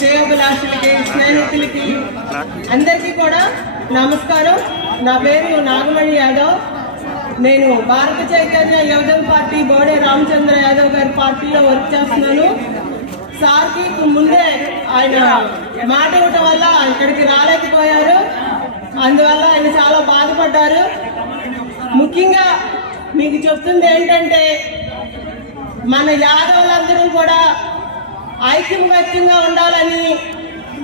శ్రేయోభిలాషులకి, స్నేహితులకి అందరికీ కూడా నమస్కారం. నా పేరు నాగమణి యాదవ్. నేను భారత చైతన్య యువజన పార్టీ బోడే రామచంద్ర యాదవ్ గారి పార్టీలో వర్క్ చేస్తున్నాను. సార్కి ముందే ఆయన మాట ఇవ్వటం వల్ల ఇక్కడికి రాలేకపోయారు. అందువల్ల ఆయన చాలా బాధపడ్డారు. ముఖ్యంగా మీకు చెప్తుంది ఏంటంటే, మన యాదవులందరూ కూడా ఐక్యమత్యంగా ఉండాలని,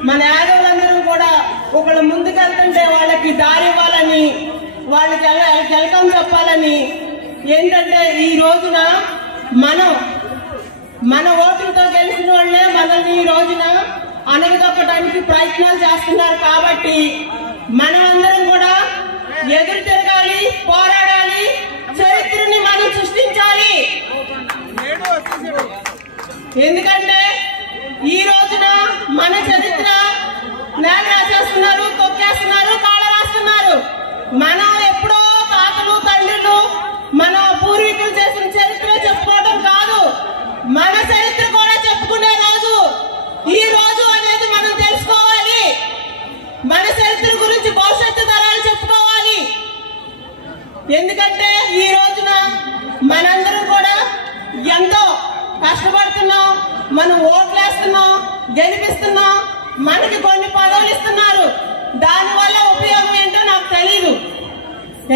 మన యాదవులందరూ కూడా ఒకళ్ళు ముందుకెళ్తుంటే వాళ్ళకి దారి ఇవ్వాలని, వాళ్ళకి వెల్కమ్ చెప్పాలని, ఏంటంటే ఈ రోజున మన ఓటులతో గెలిచిన వాళ్ళే మనల్ని ఈ రోజున అణగదొక్కడానికి ప్రయత్నాలు చేస్తున్నారు. కాబట్టి మనమందరం కూడా ఎదురు తిరగాలి, పోరాడాలి, చరిత్రని మనం సృష్టించాలి. ఎందుకంటే ఈ రోజున మన చరిత్ర నేల రాసేస్తున్నారు, తొక్కేస్తున్నారు, కాళ్ళ రాస్తున్నారు. మనం ఎప్పుడో తాతలు తండ్రులు మన పూర్వీకులు చేసిన చరిత్ర చెప్పుకోవడం కాదు, మన చరిత్ర కూడా చెప్పుకునే రోజు ఈ రోజు అనేది మనం తెలుసుకోవాలి. మన చరిత్ర గురించి భవిష్యత్తు తరాలు చెప్పుకోవాలి. ఎందుకంటే ఈ రోజున మనందరం కూడా ఎంతో కష్టపడుతున్నాం, మనం ఓట్లేస్తున్నాం, గెలిపిస్తున్నాం, మనకి కొన్ని పదవులు ఇస్తున్నారు. దానివల్ల ఉపయోగం ఏంటో నాకు తెలీదు.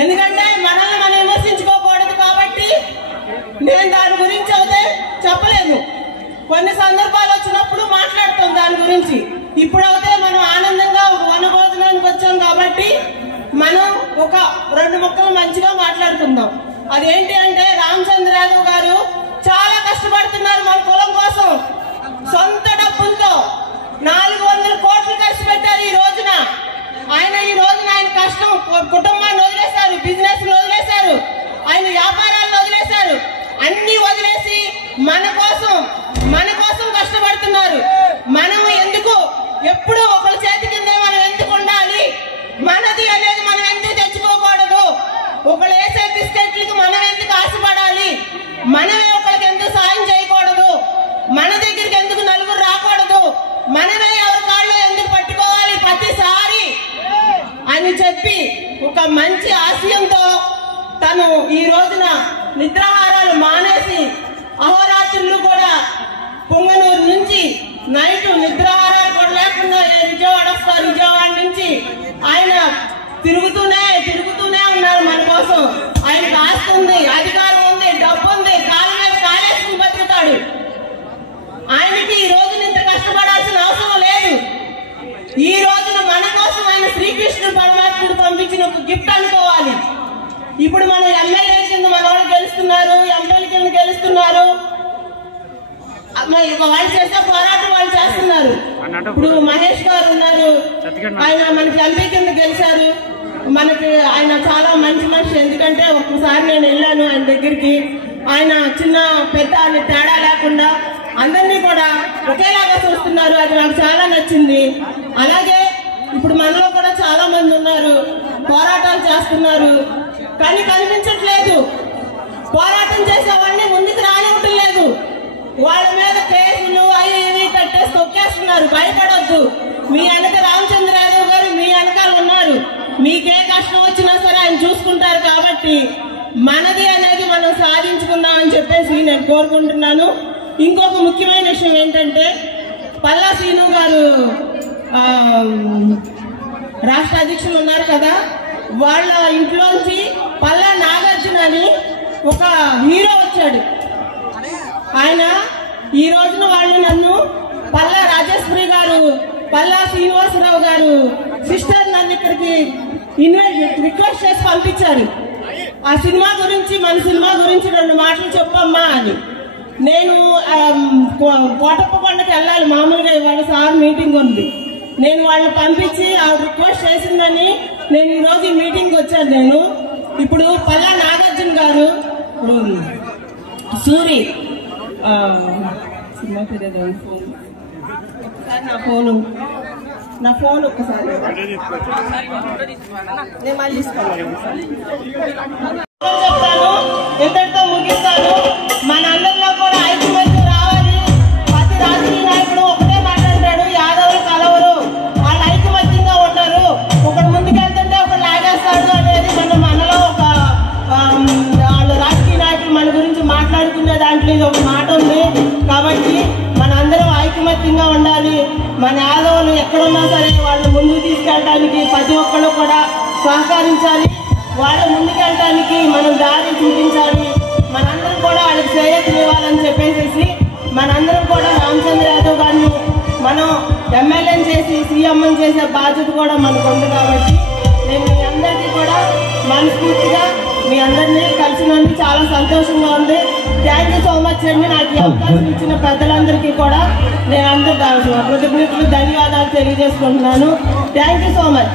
ఎందుకంటే మనల్ని మనం విమర్శించుకోకూడదు కాబట్టి నేను దాని గురించి అయితే చెప్పలేదు. కొన్ని సందర్భాలు వచ్చినప్పుడు మాట్లాడుతాం దాని గురించి. ఇప్పుడైతే మనం ఆనందంగా ఒక వనభోజనానికి వచ్చాం కాబట్టి మనం ఒక 2 ముక్కలు మంచిగా మాట్లాడుకుందాం. అదేంటి అంటే, రామచంద్ర యాదవ్ గారు చాలా కష్టపడుతున్నారు మన కులం కోసం. సొంత డబ్బులతో 400 కోట్లు ఖర్చు పెట్టారు. ఈ రోజున ఆయన కష్టం, కుటుంబాన్ని వదిలేశారు, బిజినెస్ వదిలేశారు, ఆయన వ్యాపారాలను వదిలేశారు. అన్ని వదిలేసి మన కోసం కష్టపడుతున్నారు. మనం ఎందుకు ఎప్పుడు ఒకరి చేతి కింద మనం ఎందుకు ఉండాలి? మనది అనేది మనం ఎందుకు తెచ్చుకోకూడదు? ఒకళ్ళు వేసే బిస్కెట్లకి మనం ఎందుకు ఆశపడాలి? మనమే ఒకరికి ఎందుకు సాయం చేయకూడదు? మన దగ్గరికి ఎందుకు నలుగురు రాకూడదు? మనమే ఎవరి కాళ్ళు ఎందుకు పట్టుకోవాలి ప్రతిసారి అని చెప్పి ఒక మంచి ఆశయంతో తను ఈ రోజున నిద్రాహారాలు మానేసి అహోరాత్రులు కూడా పొంగనూరు నుంచి నైట్ నిద్రాహారాలు కూడా లేకుండా విజయవాడ వస్తారు. విజయవాడ నుంచి ఆయన తిరుగుతూనే ఉన్నారు మన కోసం. ఆయనకు ఆస్తి ఉంది, అధికారం ఉంది, డబ్బు ఉంది, కాళ్ళ మీద కాలేసుకుని బతుకుతాడు. ఆయనకి ఈ రోజున ఇంత కష్టపడాల్సిన అవసరం లేదు. ఈ రోజున మన కోసం ఆయన శ్రీకృష్ణుడు పరమాత్ముడు పంపించిన ఒక గిఫ్ట్ అనుకోవాలి. ఇప్పుడు మన ఎమ్మెల్యే కింద మన వాళ్ళు గెలుస్తున్నారు, ఎంపీల కింద గెలుస్తున్నారు, వాళ్ళు చేసే పోరాటం వాళ్ళు చేస్తున్నారు. ఇప్పుడు మహేష్ గారు ఉన్నారు, ఆయన మనకి ఎంపీ కింద గెలిచారు. ఆయన చాలా మంచి మనిషి. ఎందుకంటే ఒక్కసారి నేను వెళ్ళాను ఆయన దగ్గరికి. ఆయన చిన్న పెద్ద అని తేడా లేకుండా అందరినీ కూడా ఒకేలాగా చూస్తున్నారు. అది నాకు చాలా నచ్చింది. అలాగే ఇప్పుడు మనలో కూడా చాలా మంది ఉన్నారు, పోరాటాలు చేస్తున్నారు, కానీ కనిపించట్లేదు. పోరాటం చేసేవాడిని ముందుకు రానివ్వటం లేదు. వాళ్ళ మీద కేసులు అవి ఇవి కట్టేసి తొక్కేస్తున్నారు. భయపడొద్దు. మీ వెనక రామచంద్ర యాదవ్ గారు మీ వెనకాల ఉన్నారు. మీకే కష్టం వచ్చినా సరే ఆయన చూసుకుంటారు. కాబట్టి మనది అనేది మనం సాధించుకుందామని చెప్పేసి నేను కోరుకుంటున్నాను. ఇంకొక ముఖ్యమైన విషయం ఏంటంటే, పల్లా శ్రీను గారు రాష్ట్ర అధ్యక్షులు ఉన్నారు కదా, వాళ్ళ ఇంట్లోంచి పల్లా నాగార్జున అని ఒక హీరో వచ్చాడు. ఆయన ఈ రోజున వాళ్ళు నన్ను పల్లా రాజేశ్వరి గారు, పల్లా శ్రీనివాసరావు గారు సిస్టర్ నన్ను ఇక్కడికి రిక్వెస్ట్ చేసి పంపించారు. ఆ సినిమా గురించి, మన సినిమా గురించి 2 మాటలు చెప్పమ్మా అని. నేను కోటప్పకొండకి వెళ్ళాలి మామూలుగా, ఇవాళ సార్ మీటింగ్ ఉంది. నేను వాళ్ళని పంపించి ఆవిడ రిక్వెస్ట్ చేసిందని నేను ఈరోజు ఈ మీటింగ్కి వచ్చాను. నేను ఇప్పుడు పల్లా నాగార్జున గారు సూరి సినిమా పేరు నా ఫోన్ ఒక్కసారి నేను మళ్ళీ చెప్తాను. ఇంతటితో ముగిస్తాను. మన అందరిలో కూడా ఐక్యమత్యం రావాలి. ప్రతి రాజకీయ నాయకుడు ఒకటే మాట్లాడతాడు, అనేది ఒక మాట ఉంది. కాబట్టి మనందరం ఐకమత్యంగా ఉండాలి. మన యాదవులు ఎక్కడున్నా సరే వాళ్ళని ముందుకు తీసుకెళ్ళడానికి ప్రతి ఒక్కళ్ళు కూడా సహకరించాలి. వాళ్ళ ముందుకెళ్ళడానికి మనం దారి చూపించాలి. మనందరం కూడా వాళ్ళకి శ్రేయస్సునివ్వాలని చెప్పేసి మనందరం కూడా రామచంద్ర యాదవ్ గారిని మనం ఎమ్మెల్యేని చేసి సీఎంని చేసే బాధ్యత కూడా మనకు ఉంది. కాబట్టి నేను మీ అందరికీ కూడా మనస్ఫూర్తిగా మీ అందరినీ కలిసినందుకు చాలా సంతోషంగా ఉంది. థ్యాంక్ యూ సో మచ్ అండి. నాకు ఈ అవకాశం ఇచ్చిన పెద్దలందరికీ కూడా నేను అందరూ కృతజ్ఞతలు ధన్యవాదాలు తెలియజేసుకుంటున్నాను. Thank you so much.